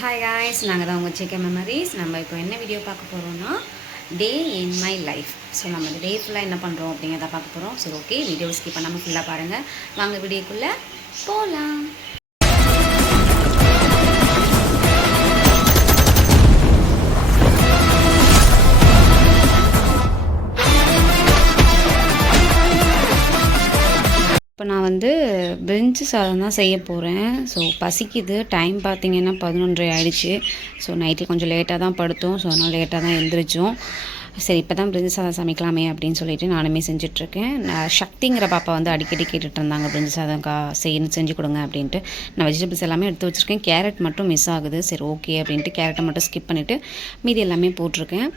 Hi guys, நாங்கள் தான் உங்கள் சிக்கன் மெமரிஸ். நம்ம இப்போ என்ன வீடியோ பார்க்க போகிறோம்னா டே இன் மை லைஃப். ஸோ நம்ம டே ஃபுல்லாக என்ன பண்ணுறோம் அப்படிங்கிறத பார்க்க போகிறோம். சரி, ஓகே, வீடியோ ஸ்கிப் பண்ணாமல் ஃபுல்லாக பாருங்கள். வாங்க வீடியோக்குள்ளே போகலாம். இப்போ நான் பிரிஞ்சு சாதம் தான் செய்ய போகிறேன். ஸோ பசிக்குது. டைம் பார்த்திங்கன்னா 11:30 ஆகிடுச்சு. ஸோ நைட்டு கொஞ்சம் லேட்டாக தான் படுத்தோம். ஸோ அதனால் லேட்டாக தான் எழுந்திரிச்சோம். சரி, இப்போ தான் பிரிஞ்சு சாதம் சமைக்கலாமே அப்படின்னு சொல்லிட்டு நானுமே செஞ்சிட்ருக்கேன். சக்திங்கிற பாப்பா அடிக்கடி கேட்டுட்டு இருந்தாங்க, பிரிஞ்சு சாதம் செஞ்சு கொடுங்க அப்படின்ட்டு. நான் வெஜிடபிள்ஸ் எல்லாமே எடுத்து வச்சுருக்கேன். கேரட் மட்டும் மிஸ் ஆகுது. சரி, ஓகே அப்படின்ட்டு கேரட்டை மட்டும் ஸ்கிப் பண்ணிவிட்டு மீதி எல்லாமே போட்டிருக்கேன்.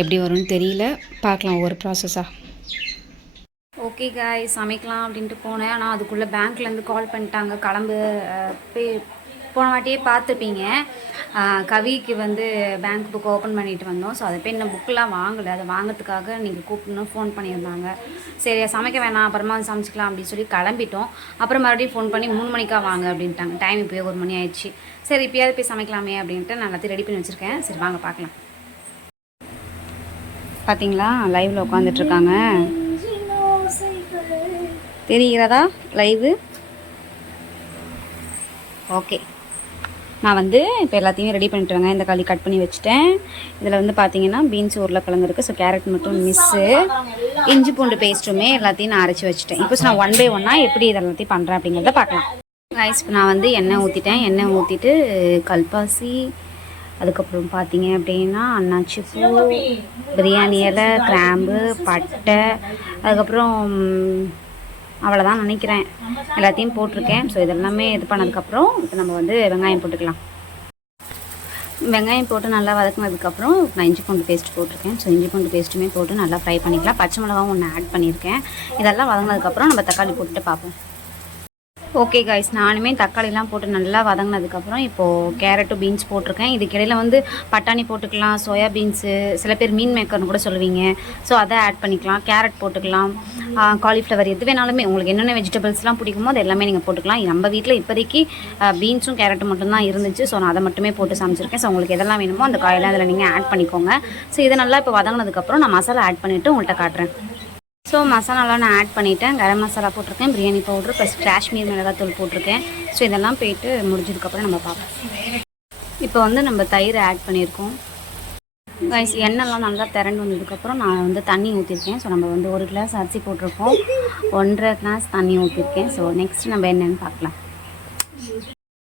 எப்படி வரும்னு தெரியல, பார்க்கலாம் ஒவ்வொரு ப்ராசஸாக. ஓகே காய், சமைக்கலாம் அப்படின்ட்டு போனேன். ஆனால் அதுக்குள்ளே பேங்க்லேருந்து கால் பண்ணிட்டாங்க, கிளம்பு. போன வாட்டியே பார்த்துப்பீங்க, கவிக்கு பேங்க் புக் ஓப்பன் பண்ணிட்டு வந்தோம். ஸோ அதை போய் இன்னும் புக்கெலாம் வாங்கலை. அதை வாங்கிறதுக்காக நீங்கள் கூப்பிடணும் ஃபோன் பண்ணியிருந்தாங்க. சரி, சமைக்க வேணாம், அப்புறமா சமைச்சிக்கலாம் அப்படின்னு சொல்லி கிளம்பிட்டோம். அப்புறம் மறுபடியும் ஃபோன் பண்ணி 3 மணிக்கா வாங்க அப்படின்ட்டாங்க. டைம் இப்போயே 1 மணி ஆயிடுச்சு. சரி, இப்போயாவது போய் சமைக்கலாமே அப்படின்ட்டு நான் எல்லாத்தையும் ரெடி பண்ணி வச்சுருக்கேன். சரி, வாங்க பார்க்கலாம். பார்த்தீங்களா, லைவில் உட்காந்துட்ருக்காங்க. தெரிகிறதா லைவு? ஓகே, நான் இப்போ எல்லாத்தையுமே ரெடி பண்ணிட்டுருங்க. இந்த களி கட் பண்ணி வச்சுட்டேன். இதில் பார்த்தீங்கன்னா பீன்ஸ், உருளைக்கிழங்கு இருக்குது. ஸோ கேரட் மட்டும் மிஸ்ஸு. இஞ்சி பூண்டு பேஸ்ட்டுமே எல்லாத்தையும் நான் அரைச்சி வச்சுட்டேன். இப்போ நான் 1 by 1 எப்படி இது எல்லாத்தையும் பண்ணுறேன் அப்படிங்கிறத பார்க்கலாம். ரைஸ் நான் எண்ணெய் ஊற்றிட்டேன். எண்ணெய் ஊற்றிட்டு கல்பாசி, அதுக்கப்புறம் பார்த்தீங்க அப்படின்னா அன்னாச்சி பூ, பிரியாணி இலை, கிராம்பு, பட்டை, அதுக்கப்புறம் அவ்வளோதான் நினைக்கிறேன். எல்லாத்தையும் போட்டிருக்கேன். ஸோ இதெல்லாமே இது பண்ணதுக்கப்புறம் இப்போ நம்ம வெங்காயம் போட்டுக்கலாம். வெங்காயம் போட்டு நல்லா வதக்குனதுக்கப்புறம் நான் இஞ்சி பூண்டு பேஸ்ட் போட்டிருக்கேன். ஸோ இஞ்சி பூண்டு பேஸ்ட்டுமே போட்டு நல்லா ஃப்ரை பண்ணிக்கலாம். பச்சை மிளகாவும் ஒன்று ஆட் பண்ணியிருக்கேன். இதெல்லாம் வதங்கினதுக்கப்புறம் நம்ம தக்காளி போட்டுட்டு பார்ப்போம். ஓகே காய்ஸ், நானுமே தக்காளிலாம் போட்டு நல்லா வதங்கினதுக்கப்புறம் இப்போது கேரட்டும் பீன்ஸ் போட்டிருக்கேன். இதுக்கிடையில் பட்டாணி போட்டுக்கலாம், சோயா பீன்ஸு, சில பேர் மீன் மேக்கர்னு கூட சொல்லுவீங்க. ஸோ அதை ஆட் பண்ணிக்கலாம். கேரட் போட்டுக்கலாம், காலிஃப்ளவர், எது வேணாலுமே உங்களுக்கு என்னென்ன வெஜிடபிள்ஸ்லாம் பிடிக்குமோ அது எல்லாமே நீங்கள் போட்டுக்கலாம். நம்ம வீட்டில் இப்போதைக்கு பீன்ஸும் கேரட்டும் மட்டும்தான் இருந்துச்சு. ஸோ நான் அதை மட்டுமே போட்டு சமைச்சிருக்கேன். ஸோ உங்களுக்கு எதெல்லாம் வேணுமோ அந்த காயெல்லாம் அதில் நீங்கள் ஆட் பண்ணிக்கோங்க. ஸோ இதை நல்லா இப்போ வதங்கினதுக்கப்புறம் நான் மசாலா ஆட் பண்ணிவிட்டு உங்கள்கிட்ட காட்டுறேன். ஸோ மசாலாலாம் நான் ஆட் பண்ணிவிட்டேன். கரம் மசாலா போட்டிருக்கேன், பிரியாணி பவுட்ரு ப்ளஸ் காஷ்மீர் மிளகாத்தூள் போட்டிருக்கேன். ஸோ இதெல்லாம் போயிட்டு முடிஞ்சதுக்கப்புறம் நம்ம பார்ப்போம். இப்போ நம்ம தயிர் ஆட் பண்ணியிருக்கோம். கைஸ், எண்ணெய்லாம் நல்லா திரண்டு வந்ததுக்கப்புறம் நான் தண்ணி ஊற்றிருக்கேன். ஸோ நம்ம 1 கிளாஸ் அரிசி போட்டிருக்கோம், 1.5 கிளாஸ் தண்ணி ஊற்றிருக்கேன். ஸோ நெக்ஸ்ட் நம்ம என்னென்னு பார்க்கலாம்.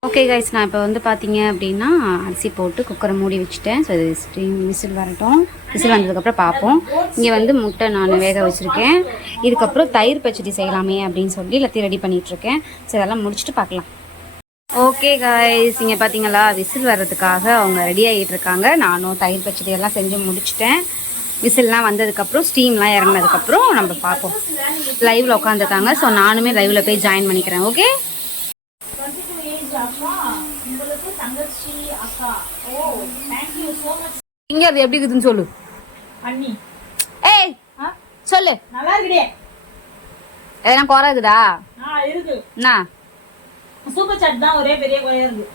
ஓகே கைஸ், நான் இப்போ பார்த்தீங்க அப்படின்னா அரிசி போட்டு குக்கரை மூடி வச்சுட்டேன். ஸோ இது விசில் வரட்டும். விசில் வந்ததுக்கப்புறம் பார்ப்போம். இங்கே முட்டை நான் வேக வச்சுருக்கேன். இதுக்கப்புறம் தயிர் பச்சடி செய்யலாமே அப்படின்னு சொல்லி எல்லாத்தையும் ரெடி பண்ணிகிட்ருக்கேன். ஸோ இதெல்லாம் முடிச்சுட்டு பார்க்கலாம். ஓகே கைஸ், இங்கே பார்த்தீங்களா, விசில் வர்றதுக்காக அவங்க ரெடி ஆகிட்டு இருக்காங்க. நானும் தயிர் பச்சடி எல்லாம் செஞ்சு முடிச்சுட்டேன். விசில்லாம் வந்ததுக்கப்புறம் ஸ்டீம்லாம் இறங்கினதுக்கப்புறம் நம்ம பார்ப்போம். லைவில் உட்காந்துருக்காங்க. ஸோ நானுமே லைவில் போய் ஜாயின் பண்ணிக்கிறேன். ஓகே, இங்க அது எப்படி இருக்குதுன்னு சொல்லு. ஏய், சொல்லு. நல்லா இருக்குடே. எதனா குறை இருக்குதா? இருக்கு. என்ன சூப்பர் சாட் தான் ஒரே பெரிய குறை இருக்கு.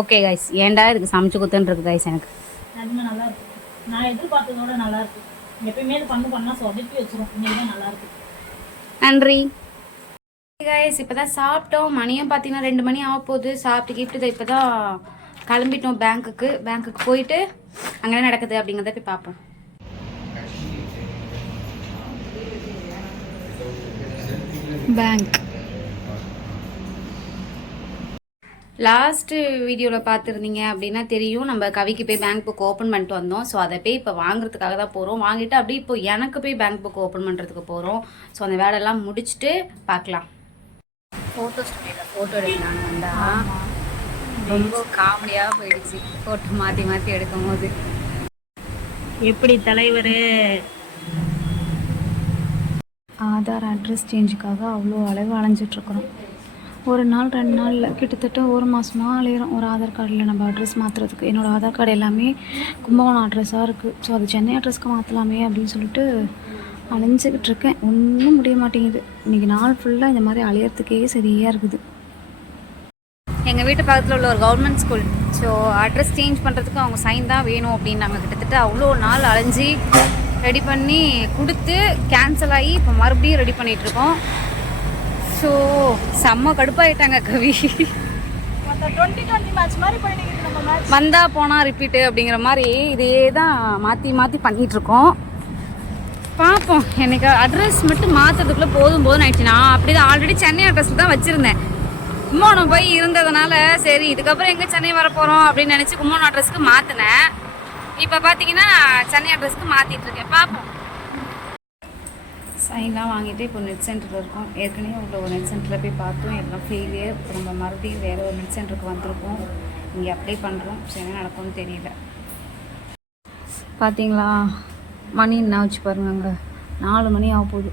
ஓகே गाइस, ஏண்டா இதுக்கு சமைச்சு குத்துன்னு இருக்கு गाइस. எனக்கு அதுமே நல்லா இருக்கு. நான் எதிர்பார்த்ததோட நல்லா இருக்கு. எப்பவுமே இது பண்ணா சொதப்பி வச்சிரும். இன்னைக்கு நல்லா இருக்கு. நன்றி गाइस. இப்போதான் சாப்பிட்டோம். மணியும் பார்த்தீங்கன்னா 2 மணி ஆக போகுது. சாப்பிட்டு இப்போ தான் கிளம்பிட்டோம் பேங்க்குக்கு போயிட்டு அங்கே என்ன நடக்குது அப்படிங்கிறத போய் பார்ப்போம். பேங்க் லாஸ்ட்டு வீடியோவில் பார்த்துருந்தீங்க அப்படின்னா தெரியும், நம்ம கவிக்கு போய் பேங்க் புக் ஓப்பன் பண்ணிட்டு வந்தோம். ஸோ அதை போய் இப்போ வாங்குறதுக்காக தான் போகிறோம். வாங்கிட்டு அப்படியே இப்போ எனக்கு போய் பேங்க் புக் ஓப்பன் பண்ணுறதுக்கு போகிறோம். ஸோ அந்த வேலையெல்லாம் முடிச்சுட்டு பார்க்கலாம். ஃபோட்டோ ஸ்டுடியோவில் ஃபோட்டோ எடுக்கலான்னு வந்தால் ரொம்ப காமெடியாக போயிடுச்சு. ஃபோட்டோ மாற்றி எடுக்கும் போது எப்படி தலைவர் ஆதார் அட்ரஸ் சேஞ்சுக்காக அவ்வளோ அளவு அலைஞ்சிட்ருக்குறோம். 1 நாள் 2 நாளில் கிட்டத்தட்ட 1 மாதமாக அலையிறோம் ஒரு ஆதார் கார்டில் நம்ம அட்ரஸ் மாற்றுறதுக்கு. என்னோடய ஆதார் கார்டு எல்லாமே கும்பகோணம் அட்ரஸாக இருக்குது. ஸோ அது சென்னை அட்ரஸ்க்கு மாற்றலாமே அப்படின்னு சொல்லிட்டு அலைஞ்சிக்கிட்டு இருக்கேன். ஒன்றும் முடிய மாட்டேங்குது. இன்றைக்கி நாள் ஃபுல்லாக இந்த மாதிரி அலையிறதுக்கே சரியாக இருக்குது. எங்கள் வீட்டு பக்கத்தில் உள்ள ஒரு government school. So address change பண்ணுறதுக்கு அவங்க சைன் தான் வேணும் அப்படின்னு நாங்கள் கிட்டத்தட்ட அவ்வளோ நாள் அலைஞ்சி ரெடி பண்ணி கொடுத்து கேன்சல் ஆகி இப்போ மறுபடியும் ரெடி பண்ணிகிட்ருக்கோம். ஸோ செம்ம கடுப்பாயிட்டாங்க கவி. வந்தா போனால் ரிப்பீட்டு அப்படிங்கிற மாதிரி இதே தான் மாற்றி மாற்றி பண்ணிகிட்ருக்கோம். பார்ப்போம். எனக்கு அட்ரஸ் மட்டும் மாற்றுறதுக்குள்ளே போதும் ஆயிடுச்சு. நான் அப்படி தான் ஆல்ரெடி சென்னை அட்ரஸில் தான் வச்சுருந்தேன். கும்போணம் போய் இருந்ததுனால சரி இதுக்கப்புறம் எங்கே சென்னை வரப்போகிறோம் அப்படின்னு நினச்சி கும்போணம் அட்ரஸ்க்கு மாற்றினேன். இப்போ பார்த்தீங்கன்னா சென்னை அட்ரஸ்க்கு மாற்றிட்டுருக்கேன். பார்ப்போம். சைன்லாம் வாங்கிட்டு இப்போ நெட் சென்டரில் இருக்கோம். ஏற்கனவே உள்ள ஒரு நெட் சென்டரில் போய் பார்த்தோம், எல்லாம் ஃபெயிலியர். இப்போ நம்ம மறுபடியும் வேறு ஒரு நெட் சென்டருக்கு வந்திருக்கோம். இங்கே அப்ளை பண்ணுறோம். சரி என்ன நடக்கும்னு தெரியல. பார்த்தீங்களா மணி என்ன வச்சு பாருங்க. அங்கே 4 மணி ஆக போகுது.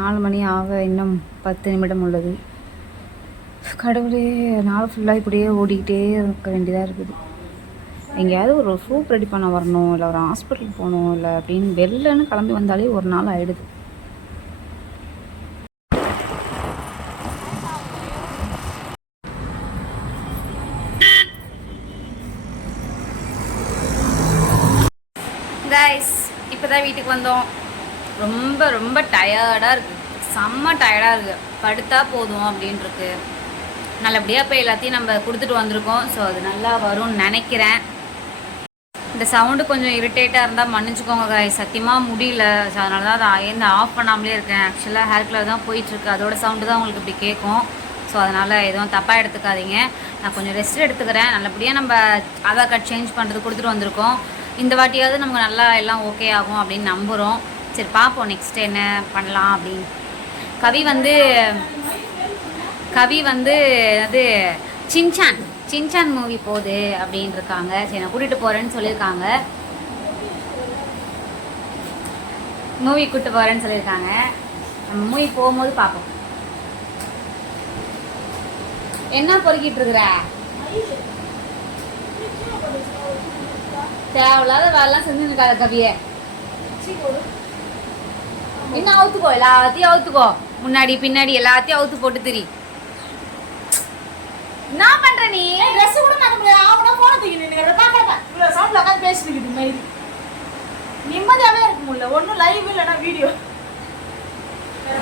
4 மணி ஆக இன்னும் 10 நிமிடம் உள்ளது. கடவுளே, நாள் ஃபுல்லாக இப்படியே ஓடிக்கிட்டே இருக்க வேண்டியதாக இருக்குது. எங்கேயாவது ஒரு ப்ரூஃப் ரெடி பண்ண வரணும், இல்லை ஒரு ஹாஸ்பிட்டல் போகணும், இல்லை அப்படின்னு வெளிலன்னு கிளம்பி வந்தாலே ஒரு நாள் ஆகிடுது. கைஸ் இப்போ தான் வீட்டுக்கு வந்தோம். ரொம்ப ரொம்ப டயர்டாக இருக்குது. செம்ம டயர்டாக இருக்குது. படுத்தா போதும் அப்படின்ட்டுருக்கு. நல்லபடியாக இப்போ எல்லாத்தையும் நம்ம கொடுத்துட்டு வந்திருக்கோம். ஸோ அது நல்லா வரும்னு நினைக்கிறேன். இந்த சவுண்டு கொஞ்சம் இரிட்டேட்டாக இருந்தால் மன்னிச்சுக்கோங்க கைஸ். சத்தியமாக முடியல. ஸோ அதனால தான் அதை ஏந்து ஆஃப் பண்ணாமலே இருக்கேன். ஆக்சுவலாக ஹேர் கலர் தான் போயிட்டுருக்கு. அதோட சவுண்டு தான் உங்களுக்கு இப்படி கேட்கும். ஸோ அதனால் எதுவும் தப்பாக எடுத்துக்காதீங்க. நான் கொஞ்சம் ரெஸ்ட் எடுத்துக்கிறேன். நல்லபடியாக நம்ம ஆதார் கார்டு சேஞ்ச் பண்ணுறது கொடுத்துட்டு வந்திருக்கோம். இந்த வாட்டியாவது நமக்கு நல்லா எல்லாம் ஓகே ஆகும் அப்படின்னு நம்புகிறோம். சரி பார்ப்போம் நெக்ஸ்ட்டு என்ன பண்ணலாம் அப்படின்னு. கவி வந்து அது சின்சான் மூவி போகுது அப்படின்னு இருக்காங்க. சரி நான் கூட்டிகிட்டு போகிறேன்னு சொல்லியிருக்காங்க. மூவி கூப்பிட்டு போகிறேன்னு சொல்லியிருக்காங்க. நம்ம மூவி போகும்போது பார்ப்போம். என்ன பொறுக்கிட்டு இருக்கிற? தேவையில்லாத வேலைலாம் செஞ்சுருக்காத கவியை. இன்னும் அவுத்துக்கோ, எல்லாத்தையும் அவுத்துக்கோ. முன்னாடி பின்னாடி எல்லாத்தையும் அவுத்து போட்டு திரி. என்ன பண்ற நீ? ட்ரெஸ் கூட மாத்த முடியாது. ஆவனா போன தூக்கி நின்னு பாக்கறத. இவ்வளவு சவுண்ட்ல உட்கார்ந்து பேசிக்கிட்டு மாதிரி. நிம்மதியாவே இருக்க முடியல. ஒண்ணும் லைவ் இல்லனா வீடியோ.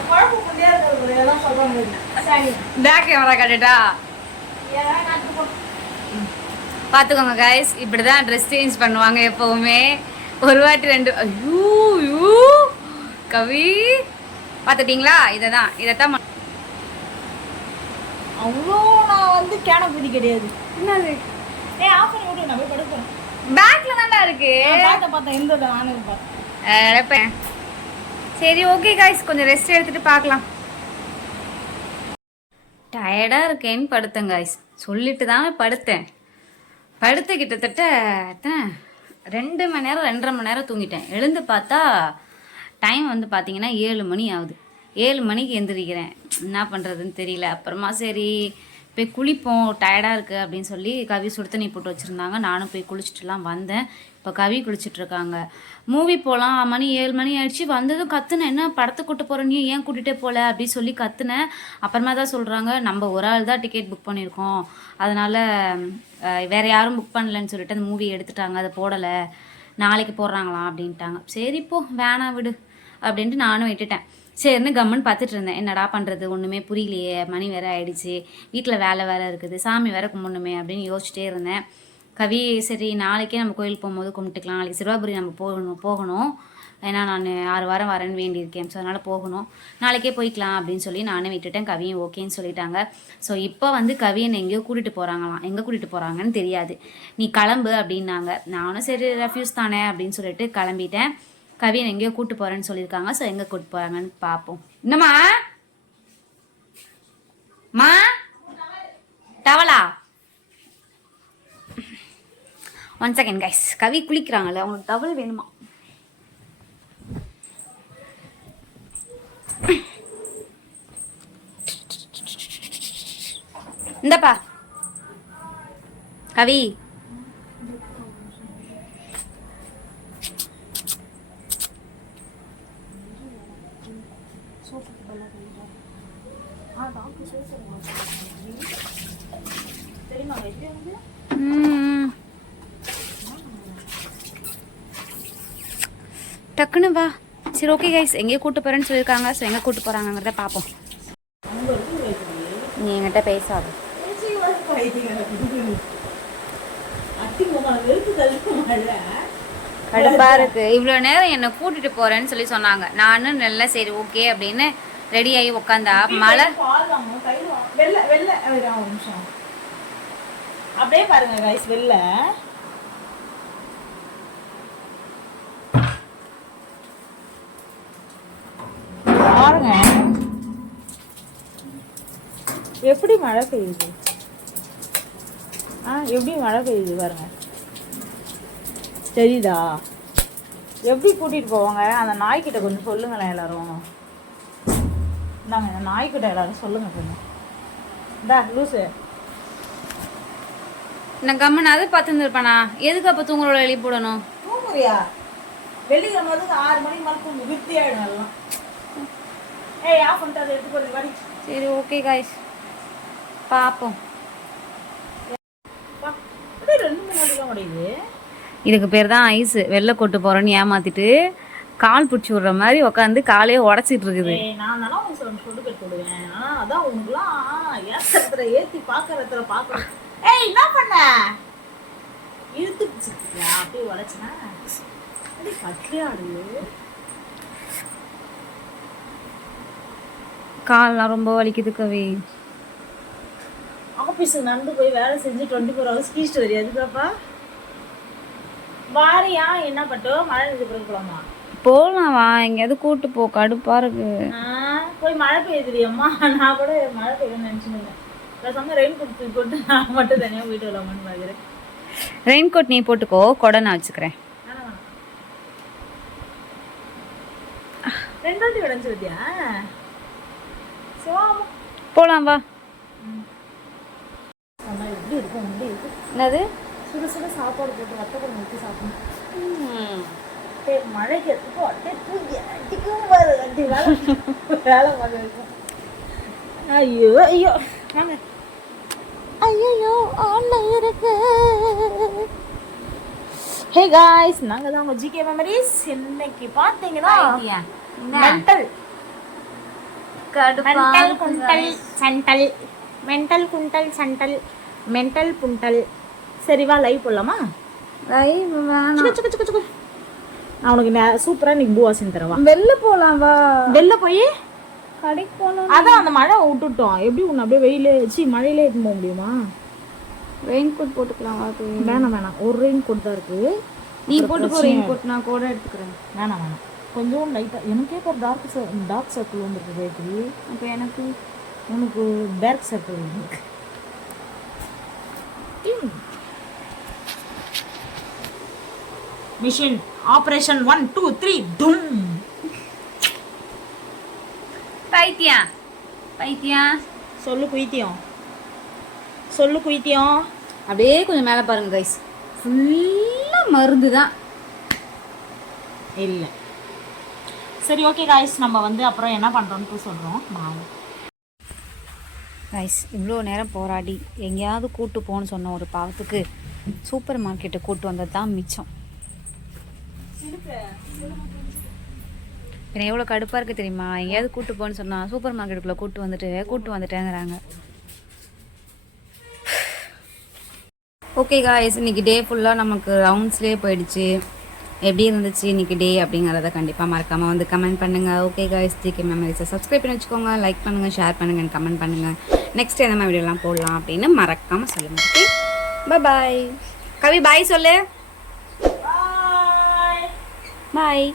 குழப்பம் பண்ணியா இருக்குது. எல்லாம் சொல்றாங்க. சரி. பேக் கேமரா காட்டுடா. ஏன் காட்டு போ. பாத்துக்கோங்க गाइस. இப்படி தான் Dress சேஞ்ச் பண்ணுவாங்க எப்பவுமே. ஒரு வாட்டி ரெண்டு. ஐயோ கவி பாத்துட்டீங்களா? இததான் அவ்வளோ நான் வந்து கேன புடி கிடையாது. என்னது? ஆஃப் பண்ணி விட்டு நான் போய் படுக்கிறேன். பேக்ல தான்டா இருக்கு. பார்த்தேன் இருந்தது நானே பார்த்தேன். சரி ஓகே गाइस, கொஞ்சம் ரெஸ்ட் எடுத்துட்டு பார்க்கலாம். டயர்டாக இருக்கேன்னு படுத்தேன் गाइस. சொல்லிட்டு தான் படுத்தேன். படுத்து கிட்டத்தட்ட 2 மணி நேரம் 2.5 மணி நேரம் தூங்கிட்டேன். எழுந்து பார்த்தா டைம் வந்து பார்த்தீங்கன்னா 7 மணி ஆகுது. 7 மணிக்கு எந்திரிக்கிறேன். என்ன பண்ணுறதுன்னு தெரியல. அப்புறமா சரி போய் குளிப்போம், டயர்டாக இருக்குது அப்படின்னு சொல்லி கவி சுடு தண்ணி போட்டு வச்சுருந்தாங்க. நானும் போய் குளிச்சுட்டுலாம் வந்தேன். இப்போ கவி குளிச்சுட்ருக்காங்க. மூவி போகலாம், மணி 7 மணி ஆயிடுச்சு. வந்ததும் கத்துனேன், என்ன படத்துக்கு கூட்டு போகிற நீ ஏன் கூட்டிகிட்டே போகல அப்படின்னு சொல்லி கத்துனேன். அப்புறமா தான் சொல்கிறாங்க, நம்ம ஒரு ஆள் தான் டிக்கெட் புக் பண்ணியிருக்கோம், அதனால் வேறு யாரும் புக் பண்ணலன்னு சொல்லிட்டு அந்த மூவி எடுத்துட்டாங்க, அதை போடலை, நாளைக்கு போடுறாங்களாம் அப்படின்ட்டாங்க. சரி இப்போ வேணாம் விடு அப்படின்ட்டு நானும் விட்டுட்டேன். சரின்னு கம்முன்னு பார்த்துட்டு இருந்தேன். என்னடா பண்ணுறது, ஒன்றுமே புரியலையே, மணி வேறு ஆகிடுச்சு, வீட்டில் வேலை வேறு இருக்குது, சாமி வேறு கும்பிடணுமே அப்படின்னு யோசிச்சிட்டே இருந்தேன். கவி சரி நாளைக்கே நம்ம கோயில் போகும்போது கும்பிட்டுக்கலாம், நாளைக்கு சிறுவாபுரி நம்ம போகணும், ஏன்னா நான் 6 வாரம் வரேன்னு வேண்டியிருக்கேன், ஸோ அதனால் போகணும், நாளைக்கே போய்க்கலாம் அப்படின்னு சொல்லி நானே விட்டுட்டேன். கவியும் ஓகேன்னு சொல்லிட்டாங்க. ஸோ இப்போ வந்து கவி என்னை எங்கேயோ கூட்டிகிட்டு போகிறாங்களாம். எங்கே கூட்டிகிட்டு போகிறாங்கன்னு தெரியாது, நீ கிளம்பு அப்படின்னாங்க. நானும் சரி ரெஃப்யூஸ் தானே அப்படின்னு சொல்லிட்டு கிளம்பிட்டேன். கவியை எங்கேயோ கூப்பிட்டு போகிறேன்னு சொல்லியிருக்காங்க. ஸோ எங்கே கூப்பிட்டு போகிறாங்கன்னு பார்ப்போம். என்னம்மா டவலா? 1 செகண்ட் கைஸ். கவி குளிக்கிறாங்கல்ல, அவங்களுக்கு டவல் வேணுமா? இந்தப்பா கவி. தெரியுமா எப்படி வந்து டக்குன்னு வா. சரி ஓகே கைஸ், எங்கேயோ கூட்டு போகிறேன்னு சொல்லியிருக்காங்க. ஸோ எங்கே கூட்டு போகிறாங்கிறத பார்ப்போம். நீ என்கிட்ட பேசாது. கடுப்பா இருக்கு. இவ்வளோ நேரம் என்னை கூட்டிட்டு போறேன்னு சொல்லி சொன்னாங்க. நானும் நல்லா சரி ஓகே அப்படின்னு ரெடி ஆகி உட்காந்தா மழை. அப்படியே பாருங்க கைஸ், வெளில பாருங்க எப்படி மழை பெய்யுது. எப்படி மழை பெய்யுது பாருங்க, தெரியுதா? எப்படி கூட்டிட்டு போவாங்க? அந்த நாய்கிட்ட கொஞ்சம் சொல்லுங்களேன் எல்லாரும். நாங்கள் நாய்கிட்ட எல்லாரும் சொல்லுங்க கொஞ்சம். இந்தா லூசு, நான் கம்மனாவது பார்த்துருந்துருப்பேனா? எதுக்கு அப்போ தூங்குறோட எழுதி போடணும்? தூங்குறியா? வெள்ளிக்கிழமை வந்து 6 மணிக்கு மேலே தூங்கு, விருத்தி ஆகிடும் எல்லாம். ஏய் ஆஃப் பண்ணிட்டு அதை எடுத்து போடுறது வாடி. சரி ஓகே காய்ஸ், பார்ப்போம். 2 மணி நேரம் முடியுது. இதுக்கு பேர் தான் ஐஸு. வெளில கொட்டு போகிறோன்னு ஏமாற்றிட்டு கால் பிடிச்சி விட்ற மாதிரி உட்காந்து காலையே உடச்சிட்டு இருக்குது. நான் தானே உங்களுக்கு சொல்லு கட்டு விடுவேன். ஆனால் அதான் உங்களுக்குலாம் ஏற்றத்துல ஏற்றி பார்க்கறதுல பார்க்கணும். ஏய் என்ன பண்ண? இழுத்து பிடிச்சிருக்கியா? அப்படியே உடச்சுனா அப்படி கட்டியாடு. கால்லாம் ரொம்ப வலிக்குது கவி. ஆஃபீஸுக்கு நடந்து போய் வேலை செஞ்சு 24 hours கீழ்ச்சிட்டு வரையா? எதுக்காப்பா வாரியா? என்ன பட்டோம்? மழை நிறுத்தி பிறகு போகலாமா? போகலாம் வா, எங்கேயாவது கூட்டு போ. கடுப்பா இருக்கு. போய் மழை பெய்யுதுடியம்மா. நான் கூட மழை பெய்யும்னு நினச்சிருந்தேன். பேசாம ரெயின் கோட் போட்டு நான் மட்டும் தனியாக போயிட்டு வரலாமான்னு பார்க்குறேன். ரெயின் கோட் நீ போட்டுக்கோ, கொடை நான் வச்சுக்கிறேன். ரெண்டாவது விடன்னு சொல்லிட்டியா? போகலாம் வா. எப்படி இருக்கும்? என்னது? சுட சுட சாப்பாடு போட்டு வத்த குழம்பு ஊற்றி சாப்பிடணும். மழைக்கு எடுத்துக்கோ, அப்படியே தூக்கி அடிக்கும் பாரு. அடி வேலை பார்க்க. ஐயோ ஐயோ வாங்க. ஐயோ ஆன்ல இருக்கு. ஹே காய்ஸ், நாங்கள் தான் உங்கள் ஜிகே மெமரிஸ். இன்னைக்கு பார்த்தீங்கன்னா mental Kundala சண்டல், mental Kundala சண்டல், mental புண்டல். சரிவா லைவ் போடலாமா? லைவ் வேணாம். நான் உனக்கு சூப்பராக இன்னைக்கு பூவாசின்னு தரவா. வெளில போகலாம் வா. வெளில போய் கடைக்கு போகலாம். அதான் அந்த மழை விட்டுட்டோம். எப்படி உன்னை அப்படியே வெயிலே மழையிலே எடுத்து போக முடியுமா? ரெயின் கோட் போட்டுக்கலாம் வா. வேணாம், ஒரு ரெயின் கோட் தான் இருக்கு. நீ போட்டுக்கோ ரெயின் கோட், நான் கூட எடுத்துக்கிறேன். வேணாம் கொஞ்சம் லைட்டாக. எனக்கே இப்போ டார்க் சர்க்கிள் வந்துருக்கு. அப்போ எனக்கு உனக்கு டார்க் சர்க்கிள் இருக்கு. மிஷின் ஆபரேஷன் 1 2 3 டும். பைத்தியம் சொல்லு குயித்தியம். அப்படியே கொஞ்சம் மேலே பாருங்க கைஸ், ஃபுல்லாக மருந்து தான். இல்லை சரி ஓகே காய்ஸ், நம்ம வந்து அப்புறம் என்ன பண்ணுறோன்னு சொல்கிறோம். கைஸ் இவ்வளோ நேரம் போராடி எங்கேயாவது கூட்டு போகணுன்னு சொன்ன ஒரு பாவத்துக்கு சூப்பர் மார்க்கெட்டை கூட்டு வந்தது தான் மிச்சம். என்ன எவ்வளோ கடுப்பாக இருக்குது தெரியுமா? எங்கேயாவது கூட்டு போகணுன்னு சொன்னால் சூப்பர் மார்க்கெட்டுக்குள்ளே கூட்டு வந்துட்டேங்கிறாங்க. ஓகே காய்ஸ், இன்றைக்கி டே ஃபுல்லாக நமக்கு ரவுண்ட்ஸ்லேயே போயிடுச்சு. எப்படி இருந்துச்சு இன்றைக்கி டே அப்படிங்கிறத கண்டிப்பாக மறக்காமல் வந்து கமெண்ட் பண்ணுங்கள். ஓகே காய்ஸ், ஜிகே மெமரிஸை சப்ஸ்கிரைப் பண்ணி வச்சுக்கோங்க, லைக் பண்ணுங்கள், ஷேர் பண்ணுங்கள், கமெண்ட் பண்ணுங்கள். நெக்ஸ்ட் என்ன வீடியோலாம் போடலாம் அப்படின்னு மறக்காமல் சொல்லுங்கள். Okay bye. கவி பாய் சொல்லு. பாய்.